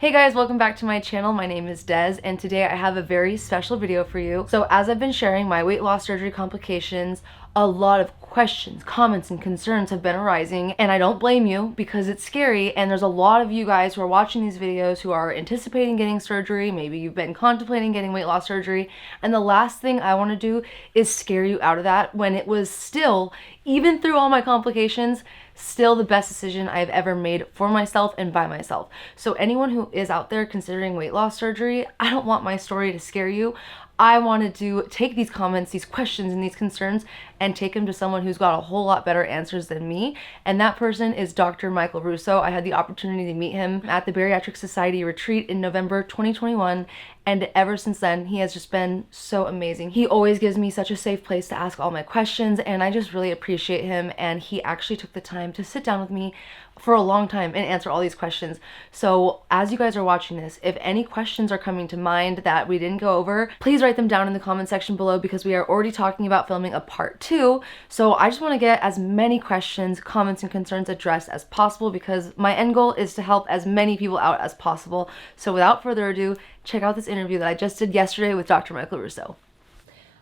Hey guys, welcome back to my channel. My name is Des, and today I have a very special video for you. So as I've been sharing my weight loss surgery complications, a lot of questions, comments, and concerns have been arising, and I don't blame you because it's scary, and there's a lot of you guys who are watching these videos who are anticipating getting surgery. Maybe you've been contemplating getting weight loss surgery, and the last thing I want to do is scare you out of that when it was still, even through all my complications, still the best decision I've ever made for myself and by myself. So anyone who is out there considering weight loss surgery, I don't want my story to scare you. I wanted to take these comments, these questions, and these concerns and take them to someone who's got a whole lot better answers than me. And that person is Dr. Michael Russo. I had the opportunity to meet him at the Bariatric Society retreat in November 2021. And ever since then, he has just been so amazing. He always gives me such a safe place to ask all my questions, and I just really appreciate him. And he actually took the time to sit down with me for a long time and answer all these questions. So as you guys are watching this, if any questions are coming to mind that we didn't go over, please write them down in the comment section below because we are already talking about filming a part 2. So I just want to get as many questions, comments, and concerns addressed as possible because my end goal is to help as many people out as possible. So without further ado, check out this interview that I just did yesterday with Dr. Michael Russo.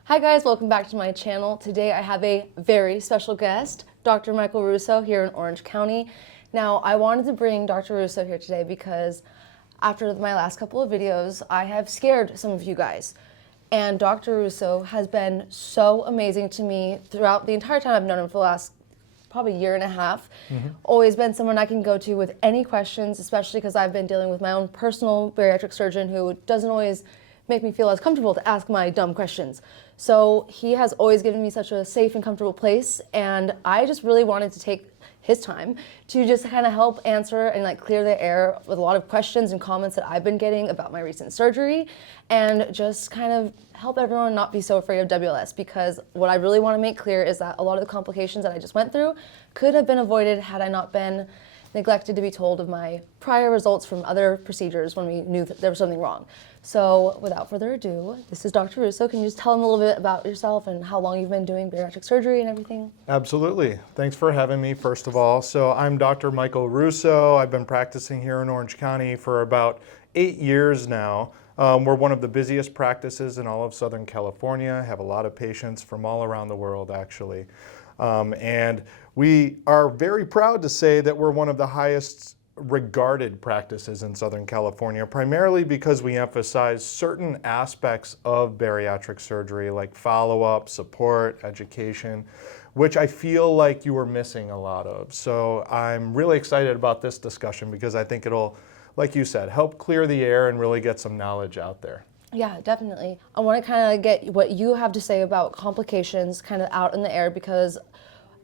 Hi guys, welcome back to my channel. Today I have a very special guest, Dr. Michael Russo here in Orange County. Now, I wanted to bring Dr. Russo here today because after my last couple of videos, I have scared some of you guys. And Dr. Russo has been so amazing to me throughout the entire time I've known him for the last probably year and a half. Always been someone I can go to with any questions, especially because I've been dealing with my own personal bariatric surgeon who doesn't always make me feel as comfortable to ask my dumb questions. So he has always given me such a safe and comfortable place, and I just really wanted to take his time to just kind of help answer and like clear the air with a lot of questions and comments that I've been getting about my recent surgery, and just kind of help everyone not be so afraid of WLS, because what I really want to make clear is that a lot of the complications that I just went through could have been avoided had I not been neglected to be told of my prior results from other procedures when we knew that there was something wrong. So without further ado, this is Dr. Russo. Can you just tell them a little bit about yourself and how long you've been doing bariatric surgery and everything? Absolutely. Thanks for having me, first of all. So I'm Dr. Michael Russo. I've been practicing here in Orange County for about 8 years now. We're one of the busiest practices in all of Southern California, have a lot of patients from all around the world, actually. And we are very proud to say that we're one of the highest regarded practices in Southern California, primarily because we emphasize certain aspects of bariatric surgery like follow-up, support, education, which I feel like you were missing a lot of. So I'm really excited about this discussion because I think it'll, like you said, help clear the air and really get some knowledge out there. Yeah, definitely. I want to kind of get what you have to say about complications kind of out in the air, because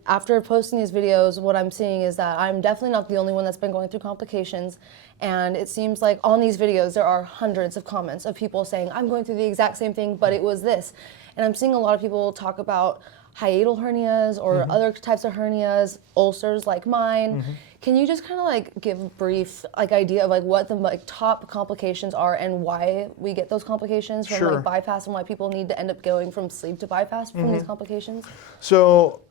after posting these videos, what I'm seeing is that I'm definitely not the only one that's been going through complications. And it seems like on these videos, there are hundreds of comments of people saying, I'm going through the exact same thing, but it was this. And I'm seeing a lot of people talk about hiatal hernias or other types of hernias, ulcers like mine. Can you just kind of like give a brief idea of like what the top complications are and why we get those complications from like bypass, and why people need to end up going from sleeve to bypass from these complications? So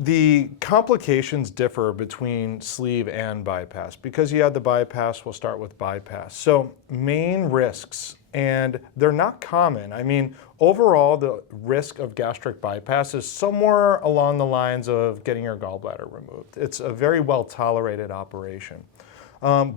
the complications differ between sleeve and bypass. Because you had the bypass, we'll start with bypass. So main risks, and they're not common. I mean, overall, the risk of gastric bypass is somewhere along the lines of getting your gallbladder removed. It's a very well tolerated operation.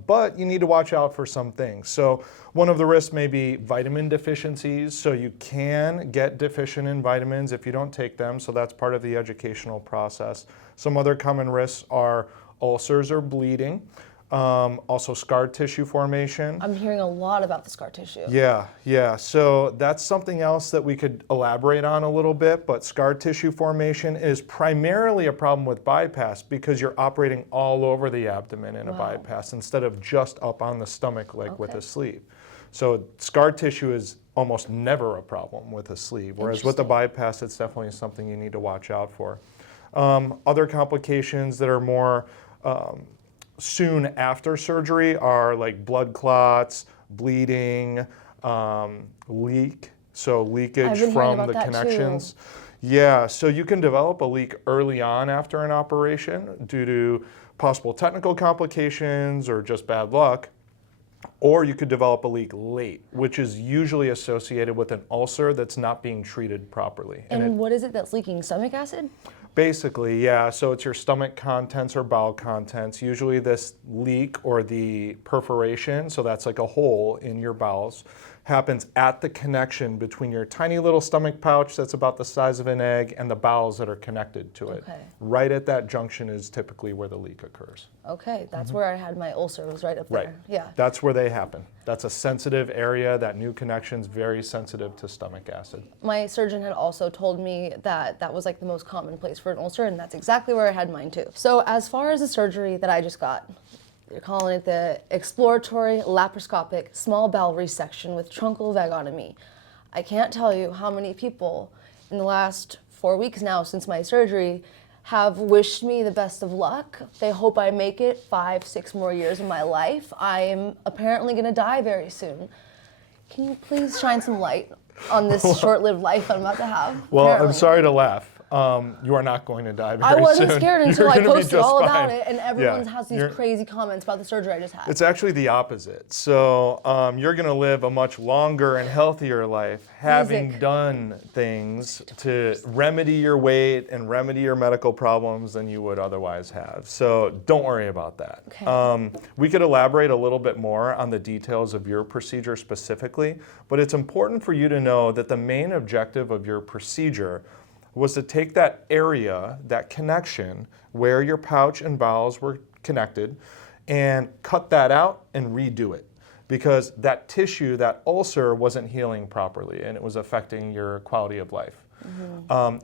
But you need to watch out for some things. So one of the risks may be vitamin deficiencies. So you can get deficient in vitamins if you don't take them. So that's part of the educational process. Some other common risks are ulcers or bleeding. Also scar tissue formation. I'm hearing a lot about the scar tissue. Yeah. So that's something else that we could elaborate on a little bit, but scar tissue formation is primarily a problem with bypass because you're operating all over the abdomen in a bypass instead of just up on the stomach like with a sleeve. So scar tissue is almost never a problem with a sleeve, whereas with the bypass, it's definitely something you need to watch out for. Other complications that are more soon after surgery are like blood clots, bleeding, leak, so leakage from the connections. Yeah, so you can develop a leak early on after an operation due to possible technical complications or just bad luck. Or you could develop a leak late, which is usually associated with an ulcer that's not being treated properly. And what is it that's leaking? Stomach acid? Basically, yeah. So it's your stomach contents or bowel contents. Usually this leak or the perforation, so that's like a hole in your bowels, happens at the connection between your tiny little stomach pouch that's about the size of an egg and the bowels that are connected to it. Okay. Right at that junction is typically where the leak occurs. Okay, that's where I had my ulcer, was right up Right. there. Yeah. That's where they happen. That's a sensitive area. That new connection's very sensitive to stomach acid. My surgeon had also told me that that was like the most common place for an ulcer, and that's exactly where I had mine too. So as far as the surgery that I just got, you're calling it the exploratory laparoscopic small bowel resection with truncal vagotomy. I can't tell you how many people in the last 4 weeks now since my surgery have wished me the best of luck. They hope I make it 5, 6 more years of my life. I am apparently gonna die very soon. Can you please shine some light on this short-lived life I'm about to have? Well, Apparently. I'm sorry to laugh. You are not going to die very I soon. wasn't scared until You're I gonna be posted just all fine. about it, and everyone Yeah, has these you're- crazy comments about the surgery I just had. It's actually the opposite. So you're going to live a much longer and healthier life having Music. done things to remedy your weight and remedy your medical problems than you would otherwise have. So don't worry about that. Okay. We could elaborate a little bit more on the details of your procedure specifically, but it's important for you to know that the main objective of your procedure was to take that area, that connection where your pouch and bowels were connected, and cut that out and redo it. Because that tissue, that ulcer, wasn't healing properly and it was affecting your quality of life.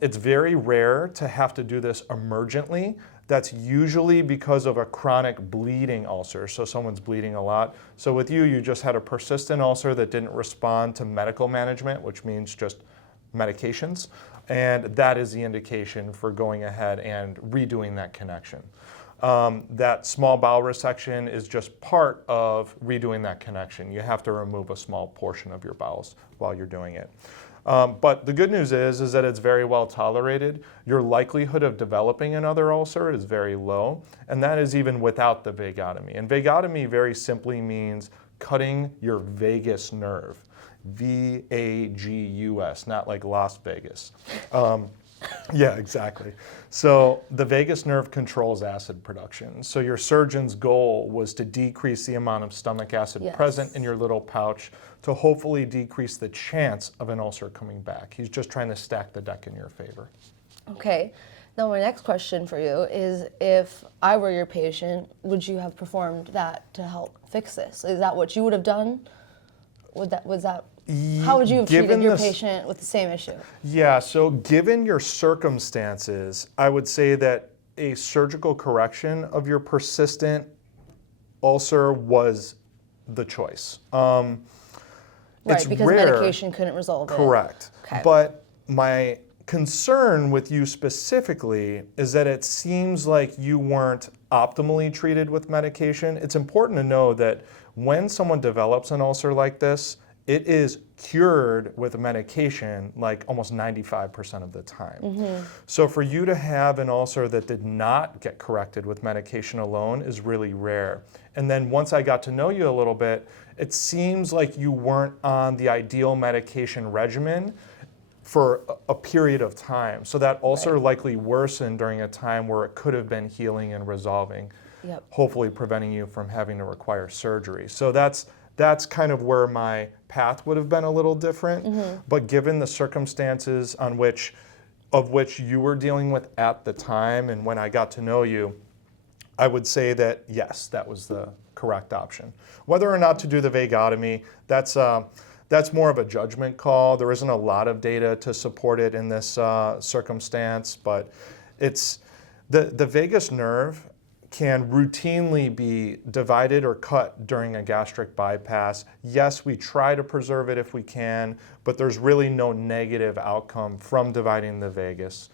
It's very rare to have to do this emergently. That's usually because of a chronic bleeding ulcer. So someone's bleeding a lot. So with you, you just had a persistent ulcer that didn't respond to medical management, which means just medications. And that is the indication for going ahead and redoing that connection. That small bowel resection is just part of redoing that connection. You have to remove a small portion of your bowels while you're doing it. But the good news is that it's very well tolerated. Your likelihood of developing another ulcer is very low, and that is even without the vagotomy. And vagotomy very simply means cutting your vagus nerve. V-A-G-U-S, not like Las Vegas. Yeah, exactly. So the vagus nerve controls acid production. So your surgeon's goal was to decrease the amount of stomach acid Yes. present in your little pouch to hopefully decrease the chance of an ulcer coming back. He's just trying to stack the deck in your favor. Okay. Now my next question for you is, if I were your patient, would you have performed that to help fix this? Is that what you would have done? How would you have treated your patient with the same issue? Yeah, so given your circumstances, I would say that a surgical correction of your persistent ulcer was the choice. Right, It's because rare, medication couldn't resolve it. correct. Okay. But my concern with you specifically is that it seems like you weren't optimally treated with medication. It's important to know that when someone develops an ulcer like this, it is cured with medication like almost 95% of the time. So for you to have an ulcer that did not get corrected with medication alone is really rare. And then once I got to know you a little bit, it seems like you weren't on the ideal medication regimen for a period of time. So that ulcer likely worsened during a time where it could have been healing and resolving, hopefully preventing you from having to require surgery. So that's kind of where my path would have been a little different. But given the circumstances of which you were dealing with at the time and when I got to know you, I would say that yes, that was the correct option. Whether or not to do the vagotomy, that's more of a judgment call. There isn't a lot of data to support it in this circumstance, but it's the vagus nerve can routinely be divided or cut during a gastric bypass. Yes, we try to preserve it if we can, but there's really no negative outcome from dividing the vagus.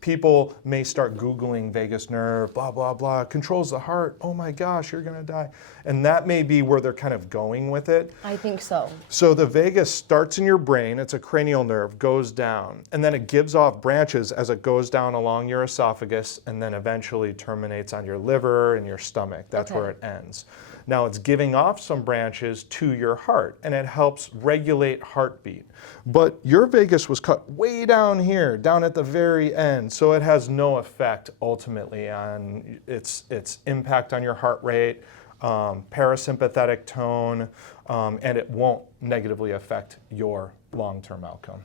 People may start Googling vagus nerve, blah, blah, blah, controls the heart, oh my gosh, you're gonna die. And that may be where they're kind of going with it. I think so. So the vagus starts in your brain, it's a cranial nerve, goes down, and then it gives off branches as it goes down along your esophagus and then eventually terminates on your liver and your stomach. That's where it ends. Now it's giving off some branches to your heart, and it helps regulate heartbeat. But your vagus was cut way down here, down at the very end, so it has no effect ultimately on its impact on your heart rate, parasympathetic tone, and it won't negatively affect your long-term outcome.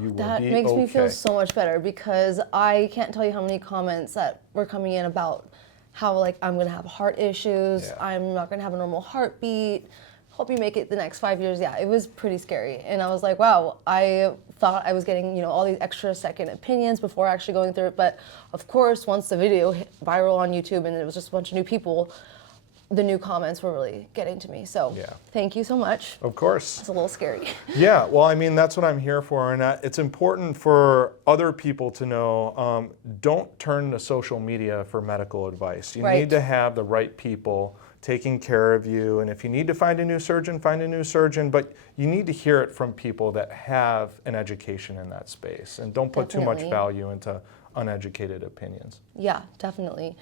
You will That be makes me feel okay. so much better, because I can't tell you how many comments that were coming in about how, like, I'm gonna have heart issues, Yeah. I'm not gonna have a normal heartbeat, hope you make it the next 5 years. Yeah, it was pretty scary. And I was like, wow, I thought I was getting, you know, all these extra second opinions before actually going through it. But of course, once the video hit viral on YouTube and it was just a bunch of new people, the new comments were really getting to me. So Yeah. thank you so much. Of course. It's a little scary. Yeah, well, I mean, that's what I'm here for, and it's important for other people to know, don't turn to social media for medical advice. You Right. need to have the right people taking care of you, and if you need to find a new surgeon, find a new surgeon, but you need to hear it from people that have an education in that space, and don't put too much Definitely. value into uneducated opinions. Yeah, definitely.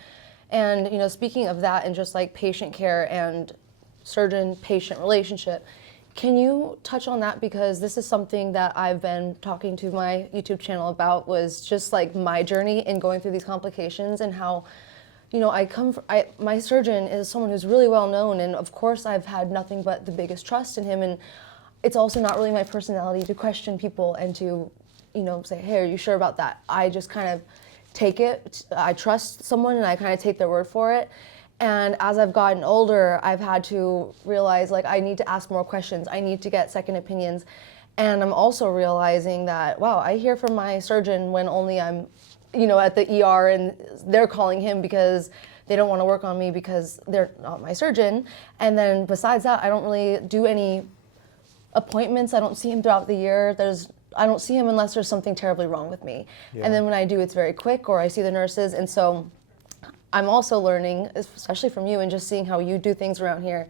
And, you know, speaking of that and just like patient care and surgeon-patient relationship, can you touch on that? Because this is something that I've been talking to my YouTube channel about, was just like my journey in going through these complications, and how, you know, my surgeon is someone who's really well known, and of course I've had nothing but the biggest trust in him, and it's also not really my personality to question people and to, you know, say, hey, are you sure about that? I just kind of take it, I trust someone and I kind of take their word for it. And as I've gotten older, I've had to realize, like, I need to ask more questions. I need to get second opinions. And I'm also realizing that, wow, I hear from my surgeon when only I'm, you know, at the ER and they're calling him because they don't want to work on me because they're not my surgeon. And then besides that, I don't really do any appointments. I don't see him throughout the year. I don't see him unless there's something terribly wrong with me. Yeah. And then when I do, it's very quick, or I see the nurses. And so I'm also learning, especially from you and just seeing how you do things around here,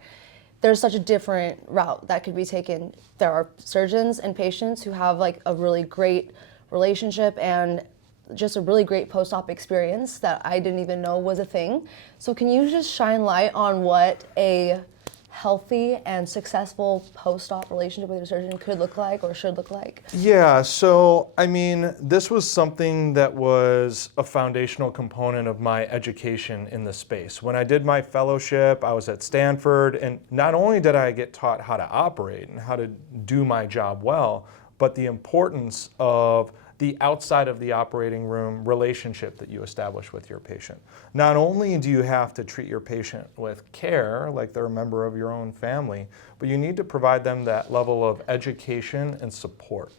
there's such a different route that could be taken. There are surgeons and patients who have like a really great relationship and just a really great post-op experience that I didn't even know was a thing. So can you just shine light on what a healthy and successful post-op relationship with your surgeon could look like or should look like? Yeah, so I mean, this was something that was a foundational component of my education in the space. When I did my fellowship, I was at Stanford, and not only did I get taught how to operate and how to do my job well, but the importance of the outside of the operating room relationship that you establish with your patient. Not only do you have to treat your patient with care, like they're a member of your own family, but you need to provide them that level of education and support.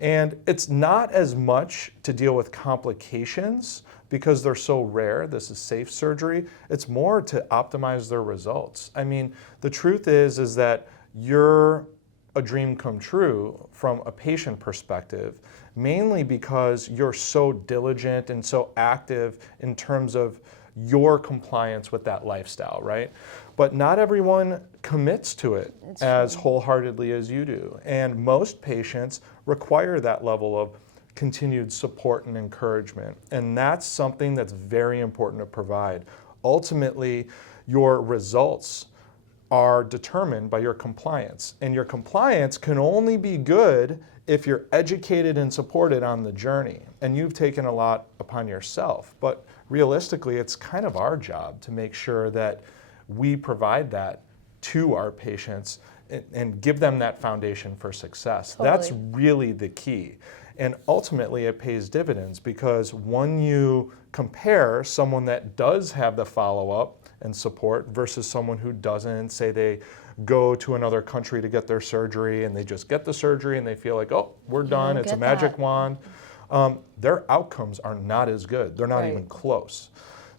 And it's not as much to deal with complications because they're so rare. This is safe surgery. It's more to optimize their results. I mean, the truth is that you're a dream come true from a patient perspective, mainly because you're so diligent and so active in terms of your compliance with that lifestyle, right? But not everyone commits to it as wholeheartedly as you do. And most patients require that level of continued support and encouragement. And that's something that's very important to provide. Ultimately, your results are determined by your compliance. And your compliance can only be good if you're educated and supported on the journey. And you've taken a lot upon yourself. But realistically, it's kind of our job to make sure that we provide that to our patients and give them that foundation for success. Totally. That's really the key. And ultimately, it pays dividends because when you compare someone that does have the follow-up and support versus someone who doesn't, say they go to another country to get their surgery and they just get the surgery and they feel like, oh, we're done, don't it's a get magic that. wand, their outcomes are not as good. They're not Right. even close.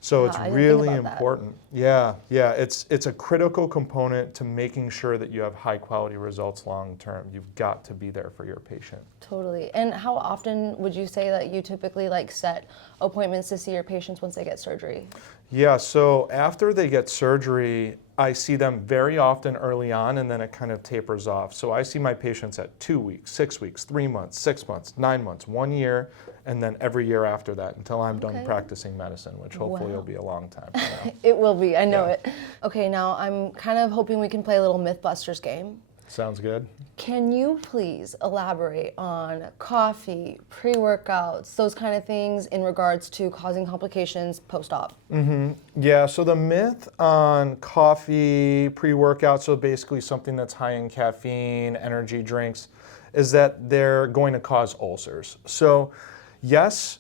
So it's I didn't think really about that. important. Yeah, it's a critical component to making sure that you have high quality results long term. You've got to be there for your patient. Totally. And how often would you say that you typically like set appointments to see your patients once they get surgery? Yeah, so after they get surgery, I see them very often early on and then it kind of tapers off. So I see my patients at 2 weeks, 6 weeks, 3 months, 6 months, 9 months, 1 year, and then every year after that until I'm Okay. done practicing medicine, which hopefully Wow. will be a long time from now. It will be, I know Yeah. it. Okay, now I'm kind of hoping we can play a little Mythbusters game. Sounds good? Can you please elaborate on coffee, pre-workouts, those kind of things in regards to causing complications post-op? Yeah, so the myth on coffee, pre-workout, so basically something that's high in caffeine, energy drinks, is that they're going to cause ulcers. So yes,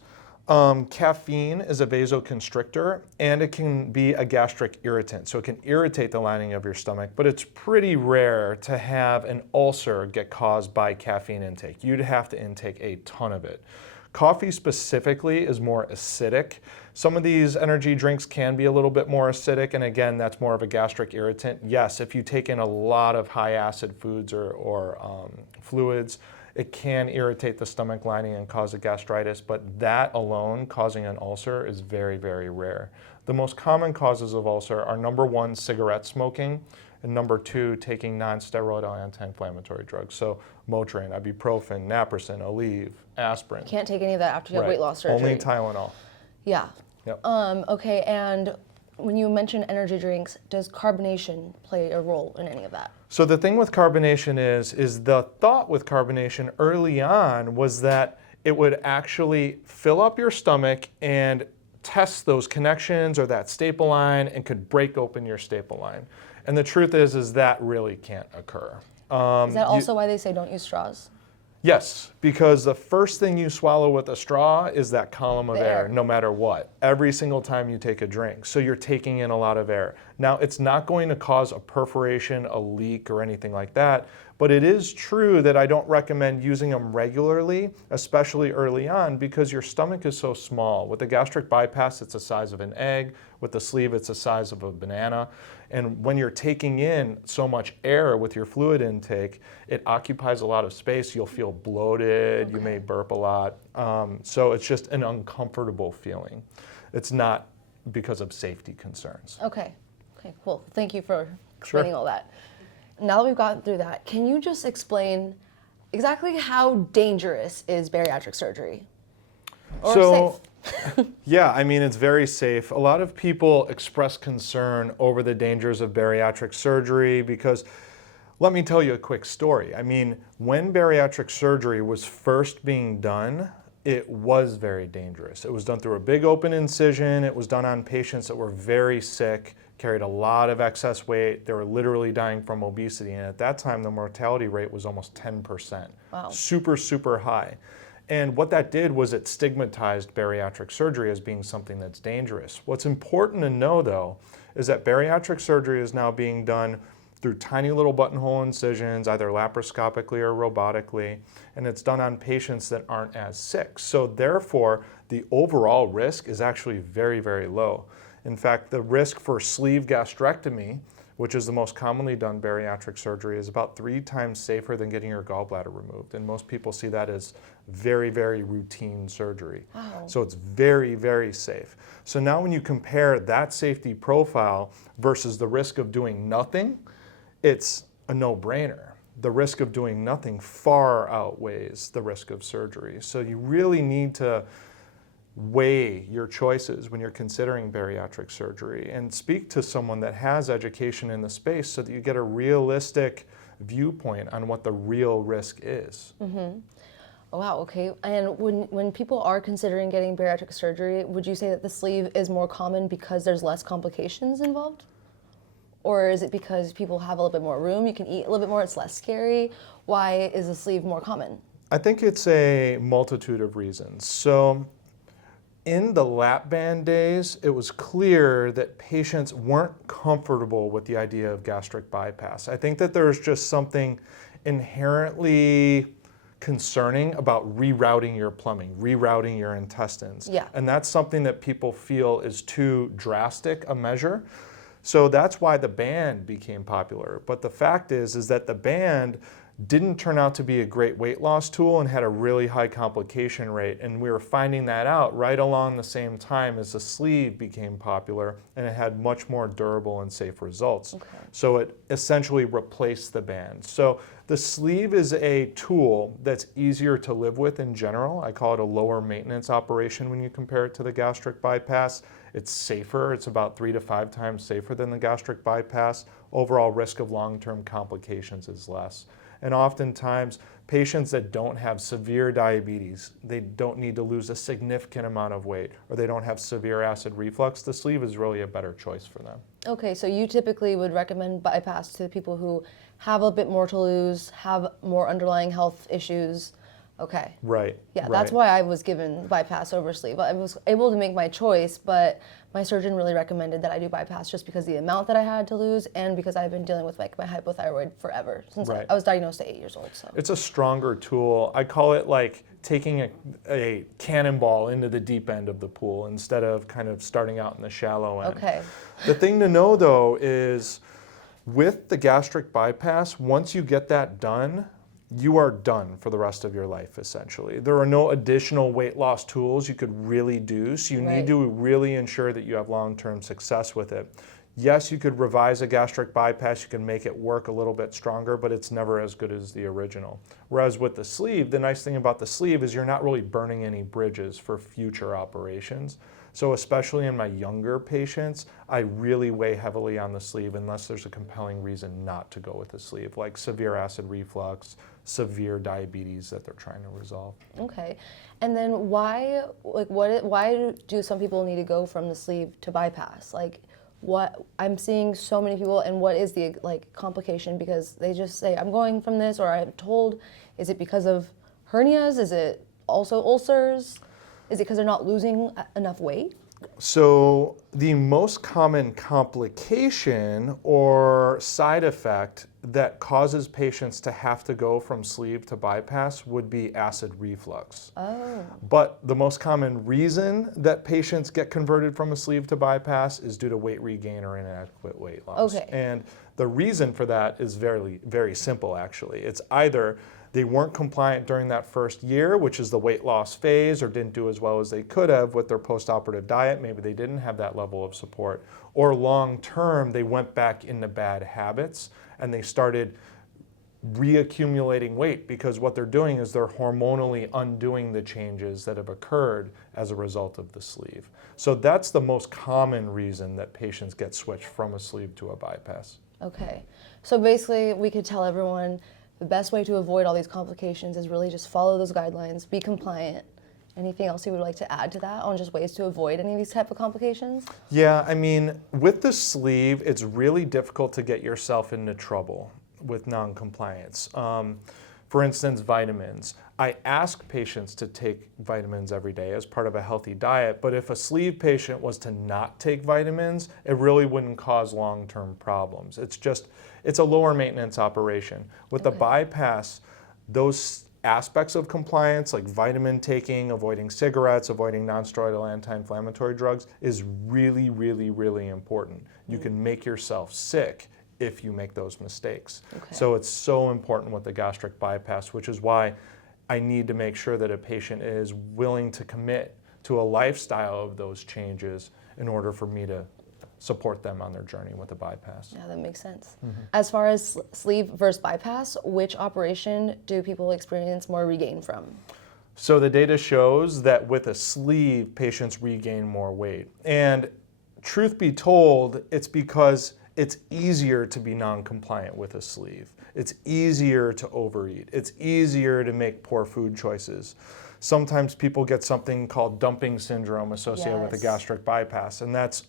caffeine is a vasoconstrictor and it can be a gastric irritant. So it can irritate the lining of your stomach, but it's pretty rare to have an ulcer get caused by caffeine intake. You'd have to intake a ton of it. Coffee specifically is more acidic. Some of these energy drinks can be a little bit more acidic, and again, that's more of a gastric irritant. Yes, if you take in a lot of high acid foods or fluids, it can irritate the stomach lining and cause a gastritis, but that alone causing an ulcer is very, very rare. The most common causes of ulcer are number one, cigarette smoking, and number two, taking non-steroidal anti-inflammatory drugs. So Motrin, ibuprofen, naproxen, Aleve, aspirin. Can't take any of that after you have Right. weight loss surgery. Only Tylenol. Yeah. Yep. Okay, and when you mention energy drinks, does carbonation play a role in any of that? So the thing with carbonation is the thought with carbonation early on was that it would actually fill up your stomach and test those connections or that staple line and could break open your staple line. And the truth is that really can't occur. Is that also why they say don't use straws? Yes, because the first thing you swallow with a straw is that column of The air, air. no matter what, every single time you take a drink. So you're taking in a lot of air. Now, it's not going to cause a perforation, a leak, or anything like that, but it is true that I don't recommend using them regularly, especially early on, because your stomach is so small. With the gastric bypass, it's the size of an egg. With the sleeve, it's the size of a banana. And when you're taking in so much air with your fluid intake, it occupies a lot of space. You'll feel bloated, you may burp a lot. So it's just an uncomfortable feeling. It's not because of safety concerns. Okay, cool. Thank you for explaining all that. Now that we've gotten through that, can you just explain exactly how dangerous is bariatric surgery? Or safe? Yeah, I mean, it's very safe. A lot of people express concern over the dangers of bariatric surgery because, let me tell you a quick story. I mean, when bariatric surgery was first being done, it was very dangerous. It was done through a big open incision. It was done on patients that were very sick, carried a lot of excess weight. They were literally dying from obesity. And at that time, the mortality rate was almost 10%. Wow. Super, super high. And what that did was it stigmatized bariatric surgery as being something that's dangerous. What's important to know, though, is that bariatric surgery is now being done through tiny little buttonhole incisions, either laparoscopically or robotically, and it's done on patients that aren't as sick. So therefore, the overall risk is actually very, very low. In fact, the risk for sleeve gastrectomy, which is the most commonly done bariatric surgery, is about 3 times safer than getting your gallbladder removed. And most people see that as very, very routine surgery. Wow. So it's very, very safe. So now when you compare that safety profile versus the risk of doing nothing, it's a no-brainer. The risk of doing nothing far outweighs the risk of surgery. So you really need to weigh your choices when you're considering bariatric surgery and speak to someone that has education in the space so that you get a realistic viewpoint on what the real risk is. Oh, wow, okay. And when people are considering getting bariatric surgery, would you say that the sleeve is more common because there's less complications involved? Or is it because people have a little bit more room, you can eat a little bit more, it's less scary? Why is the sleeve more common? I think it's a multitude of reasons. So in the lap band days, it was clear that patients weren't comfortable with the idea of gastric bypass. I think that there's just something inherently concerning about rerouting your plumbing, rerouting your intestines. Yeah. And that's something that people feel is too drastic a measure. So that's why the band became popular. But the fact is that the band didn't turn out to be a great weight loss tool and had a really high complication rate. And we were finding that out right along the same time as the sleeve became popular, and it had much more durable and safe results. Okay. So it essentially replaced the band. So the sleeve is a tool that's easier to live with in general. I call it a lower maintenance operation when you compare it to the gastric bypass. It's safer. It's about 3 to 5 times safer than the gastric bypass. Overall risk of long-term complications is less. And oftentimes, patients that don't have severe diabetes, they don't need to lose a significant amount of weight, or they don't have severe acid reflux, the sleeve is really a better choice for them. Okay, so you typically would recommend bypass to people who have a bit more to lose, have more underlying health issues. Okay. Right. Yeah, right. that's why I was given bypass over sleeve. I was able to make my choice, but my surgeon really recommended that I do bypass just because the amount that I had to lose and because I've been dealing with like my hypothyroid forever since Right. I was diagnosed at 8 years old. So It's a stronger tool. I call it like taking a cannonball into the deep end of the pool instead of kind of starting out in the shallow end. okay, The thing to know though is with the gastric bypass, once you get that done, you are done for the rest of your life, essentially. There are no additional weight loss tools you could really do, so you Right. need to really ensure that you have long-term success with it. Yes, you could revise a gastric bypass, you can make it work a little bit stronger, but it's never as good as the original. Whereas with the sleeve, the nice thing about the sleeve is you're not really burning any bridges for future operations. So especially in my younger patients, I really weigh heavily on the sleeve unless there's a compelling reason not to go with the sleeve, like severe acid reflux, severe diabetes that they're trying to resolve. okay. And then why do some people need to go from the sleeve to bypass? Like, what I'm seeing so many people, and what is the like complication? Because they just say I'm going from this, or I'm told, is it because of hernias? Is it also ulcers? Is it because they're not losing enough weight? So the most common complication or side effect that causes patients to have to go from sleeve to bypass would be acid reflux. Oh, But the most common reason that patients get converted from a sleeve to bypass is due to weight regain or inadequate weight loss. Okay. And the reason for that is very, very simple actually. It's either they weren't compliant during that first year, which is the weight loss phase, or didn't do as well as they could have with their postoperative diet. Maybe they didn't have that level of support. Or long term, they went back into bad habits and they started reaccumulating weight because what they're doing is they're hormonally undoing the changes that have occurred as a result of the sleeve. So that's the most common reason that patients get switched from a sleeve to a bypass. okay. So basically, we could tell everyone the best way to avoid all these complications is really just follow those guidelines, be compliant. Anything else you would like to add to that on just ways to avoid any of these type of complications? Yeah, I mean, with the sleeve, it's really difficult to get yourself into trouble with non-compliance. For instance, vitamins. I ask patients to take vitamins every day as part of a healthy diet, but if a sleeve patient was to not take vitamins, it really wouldn't cause long-term problems. It's a lower maintenance operation. With the bypass, those aspects of compliance, like vitamin taking, avoiding cigarettes, avoiding non-steroidal anti-inflammatory drugs, is really, really, really important. You can make yourself sick if you make those mistakes. Okay. So it's so important with the gastric bypass, which is why I need to make sure that a patient is willing to commit to a lifestyle of those changes in order for me to support them on their journey with the bypass. Yeah, that makes sense. As far as sleeve versus bypass, which operation do people experience more regain from? So the data shows that with a sleeve, patients regain more weight. And truth be told, it's because it's easier to be non-compliant with a sleeve. It's easier to overeat. It's easier to make poor food choices. Sometimes people get something called dumping syndrome associated with a Yes. gastric bypass, and that's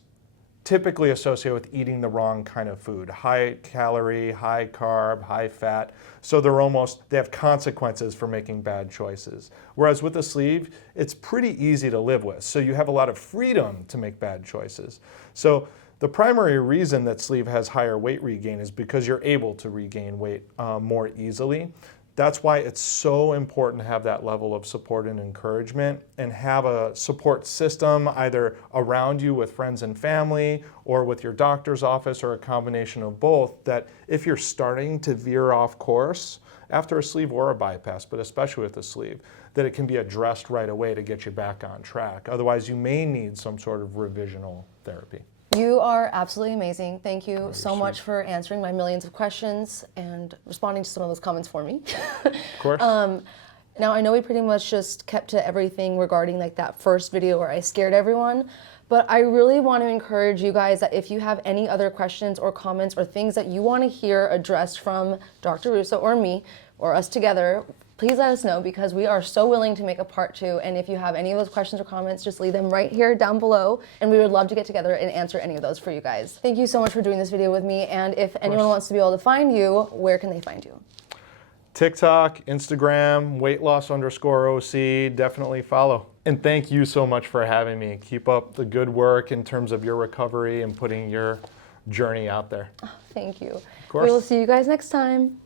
typically associated with eating the wrong kind of food. High calorie, high carb, high fat. So they have consequences for making bad choices. Whereas with a sleeve, it's pretty easy to live with. So you have a lot of freedom to make bad choices. So the primary reason that sleeve has higher weight regain is because you're able to regain weight more easily. That's why it's so important to have that level of support and encouragement and have a support system either around you with friends and family or with your doctor's office or a combination of both, that if you're starting to veer off course after a sleeve or a bypass, but especially with a sleeve, that it can be addressed right away to get you back on track. Otherwise, you may need some sort of revisional therapy. You are absolutely amazing. Thank you so sweet. much for answering my millions of questions and responding to some of those comments for me. Of course. Now, I know we pretty much just kept to everything regarding like that first video where I scared everyone, but I really want to encourage you guys that if you have any other questions or comments or things that you want to hear addressed from Dr. Russo or me or us together, please let us know, because we are so willing to make a part 2. And if you have any of those questions or comments, just leave them right here down below, and we would love to get together and answer any of those for you guys. Thank you so much for doing this video with me, and if anyone wants to be able to find you, where can they find you? TikTok, Instagram, weightloss_OC, definitely follow. And thank you so much for having me. Keep up the good work in terms of your recovery and putting your journey out there. Thank you. Of course. We will see you guys next time.